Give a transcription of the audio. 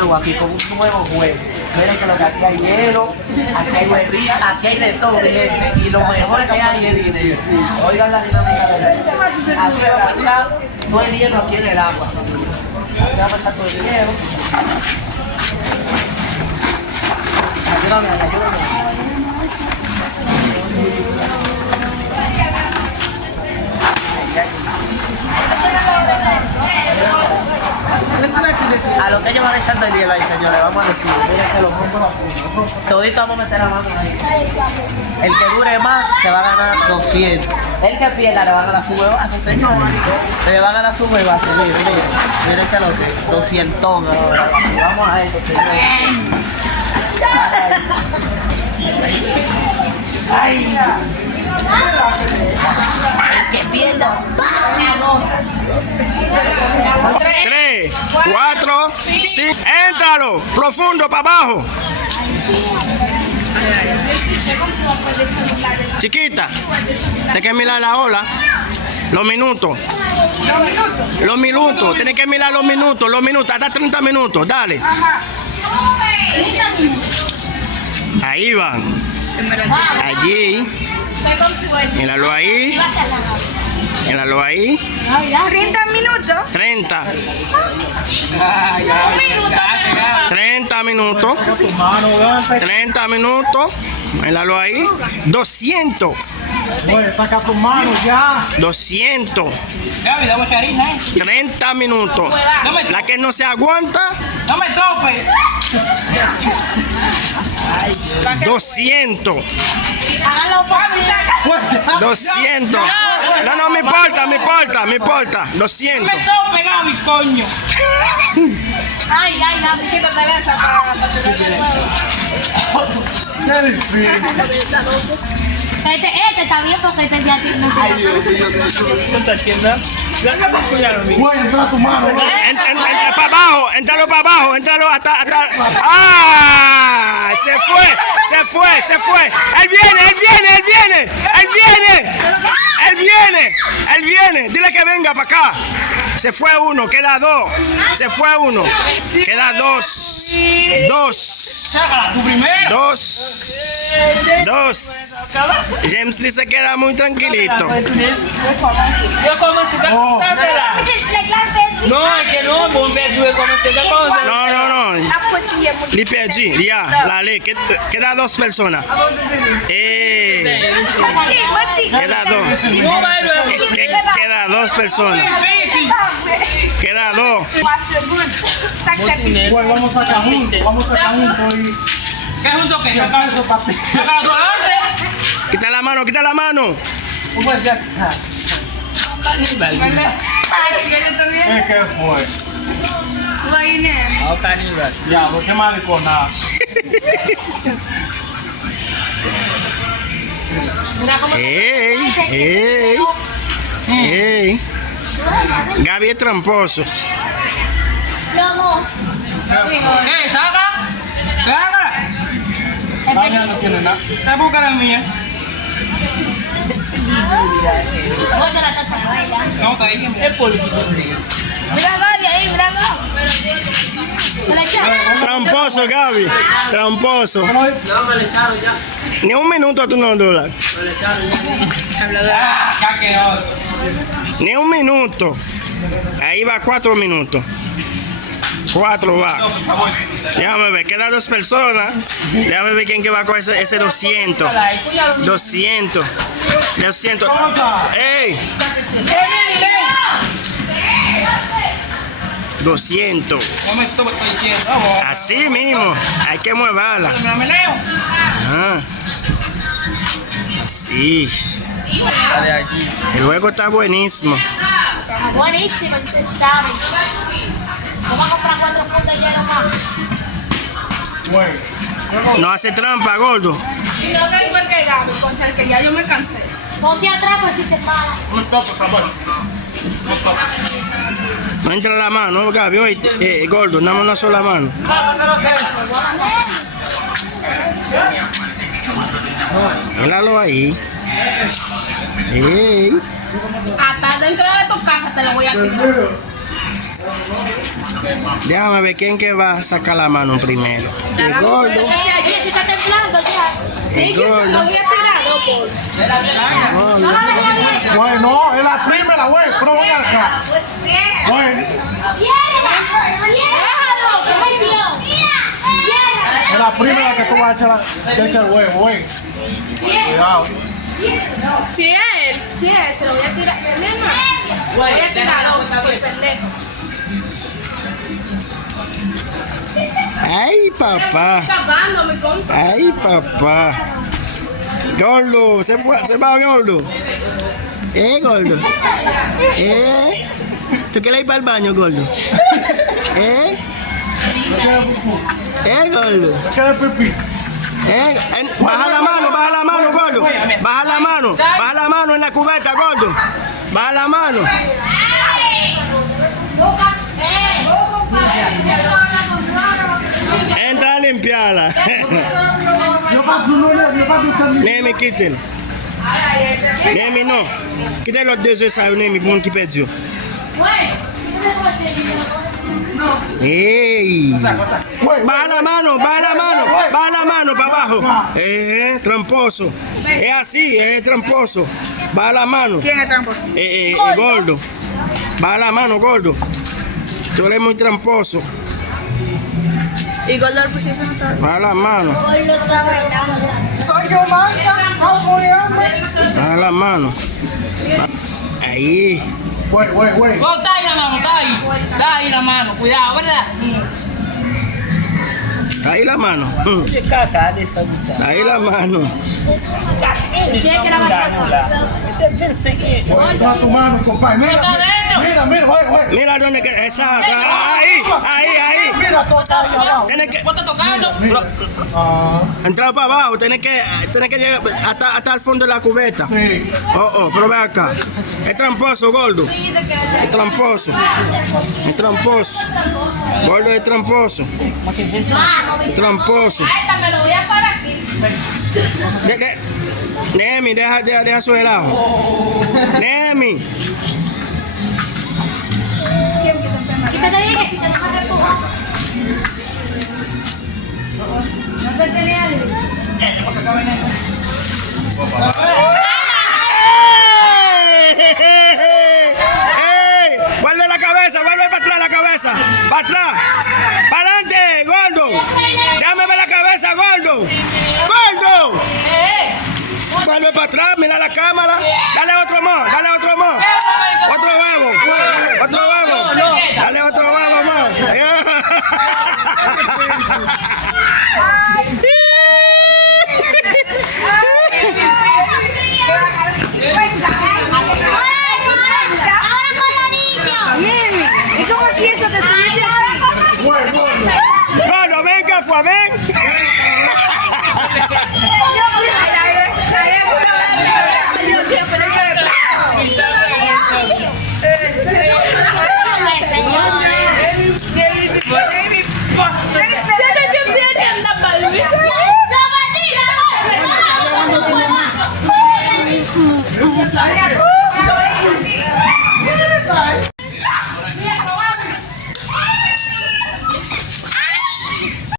nuevo aquí, con un nuevo juego. Miren que lo que aquí hay hielo, aquí hay bebida, aquí hay de todo, mi gente. Y lo mejor que hay es dinero. Oigan la dinámica de la aquí vamos a echar todo el hielo aquí en el agua. Aquí vamos a echar todo el hielo. Ayúdame, ayúdame. A lo que ellos van echando el hielo ahí, señores, vamos a decir, miren que los puntos toditos vamos a meter la mano ahí. El que dure más se va a ganar 200. El que pierda le va a ganar su huevazo, señor. Se le va a ganar su huevazo, miren que lo que 200. Vamos a esto, señores. Ay, el que pierda, 3, 4, 5. Éntralo, profundo para abajo. Chiquita, tienes que mirar la ola. Los minutos. Los minutos. Tienes que mirar los minutos. Hasta 30 minutos. Dale. Ahí van. Allí. Míralo ahí. Míralo ahí. 30 minutos. 30. 30 minutos. 30 minutos. Míralo ahí. 200. Oye, saca tu mano ya. 200. Gaby, dame mucha harina, 30 minutos. La que no se aguanta. No me topes. 200. 200. No, me importa. 200. No me topes, Gaby, coño. Ay, la quítate de esa para hacer el huevo. Qué difícil. Este está bien porque este ya tiene. Güey, entra tu mano. Entra para abajo, entralo hasta. ¡Ah! Se fue. Él viene. Dile que venga para acá. Se fue uno, queda dos. Queda dos. Sácala, tú primero. Dos. James Lee se queda muy tranquilito. Yo comencé a sácala. No, es que no, bombe, tú comencé a conocer. No. Li perdi, ya, la ley. Queda dos personas. Queda dos. No, bailo. Queda dos personas. Difícil. Queda dos. Güey, vamos a sacar juntos. Y... ¿Qué junto que? Saca eso para ti. Sácala tú adelante. Quita la mano. ¿Qué fue? Oh, caníbal. Ya, ¿por qué mariconazo? Ey. Gaby es tramposo. ¿Qué? Sácala. Tania no tiene nada. Esta boca es mía. No, está ahí. Es político. Mira, Gaby, ahí, mira, Tramposo, Gaby. Tramposo. no, me le echaron ya. Ni un minuto tú no duras. Me le echaron ya. Ah, qué asqueroso. Ni un minuto. Ahí va 4 minutos. 4 va. Déjame ver, quedan 2 personas. Déjame ver quién que va con ese 200. 200. ¡Ey! 200. No me estoy diciendo. Así mismo. Hay que moverla. Me meneo. Ah. Así. El juego está buenísimo. Buenísimo, ustedes saben. Vamos a comprar 4 fundas de hielo más. Güey. No hace trampa, gordo. Y no da igual que Gaby, contra el que ya yo me cansé. Ponte atrás por si se para. No me toques, por favor. No entra la mano, Gaby. Oye, gordo, dame una sola mano. Míralo ahí. Ey. Hasta dentro de tu casa te lo voy a tirar. Déjame ver quién que va a sacar la mano primero. El gordo. Se está temblando ya. El gordo. Lo voy a tirar, no, Paul. No la dejes bien. Güey, no, es la primera, güey. Pero ven acá. Güey, Déjalo, ay Dios. es la primera que tú vas a echar el huevo, güey. Cuidado. Si es él, se lo voy a tirar. Nena, Güey, voy a tirarlo, déjalo, por pendejo. Ay, papá. Acabando, mi compa. Ay, papá. Gordo, se va gordo. Gordo. ¿Tú quieres ir para el baño, gordo? Gordo. ¿Qué es pipí? Baja la mano, gordo. Baja la mano en la cubeta, gordo. Baja la mano. Entra a limpiarla. Nemi, quítelo. Nemi, no. Quítale los dos esos, Nemi, por un que pediu. ¡Ey! Baja la mano para abajo. Tramposo. Es así, es tramposo. Baja la mano. ¿Quién es tramposo? Gordo. Baja la mano, gordo. Tú eres muy tramposo. Y Gordo al principio no estaba. Baja la mano. Paul está bailando. Soy yo, Masha. No voy a Baja la mano. Ahí. Güey. Oh, está ahí la mano, está ahí. Está ahí la mano, cuidado, ¿verdad? Ahí la mano. Qué caca de esa muchacha. Ahí la mano. ¿Quién que la va a sacar? Pensé que. Toma tu mano, compadre. Mira, Está adentro. mira, güey. Mira dónde que. Exacto. Ahí. Mira, todo está ahí abajo. Tienes que. ¿Cuánto está tocando? Entrar para abajo. Tienes que llegar hasta el fondo de la cubeta. Sí. Pero ve acá. Es tramposo, gordo. Es tramposo. Gordo es tramposo. Es tramposo. Esta me lo voy a parar aquí. Nemi, deja su relajo. Nemi. Quítate bien que si te vas a repujar. No te tenía ¡Ey! Vuelve la cabeza, vuelve para atrás la cabeza. Para atrás. Para adelante, gordo. Déjame ver la cabeza, gordo. Gordo. Vuelve para atrás, mira la cámara. Dale otro más. Otro huevo. Dale otro huevo más. Ahora con la niña. ¿Y cómo piensas que estuviese así? Gordo, ven, que fue, ven.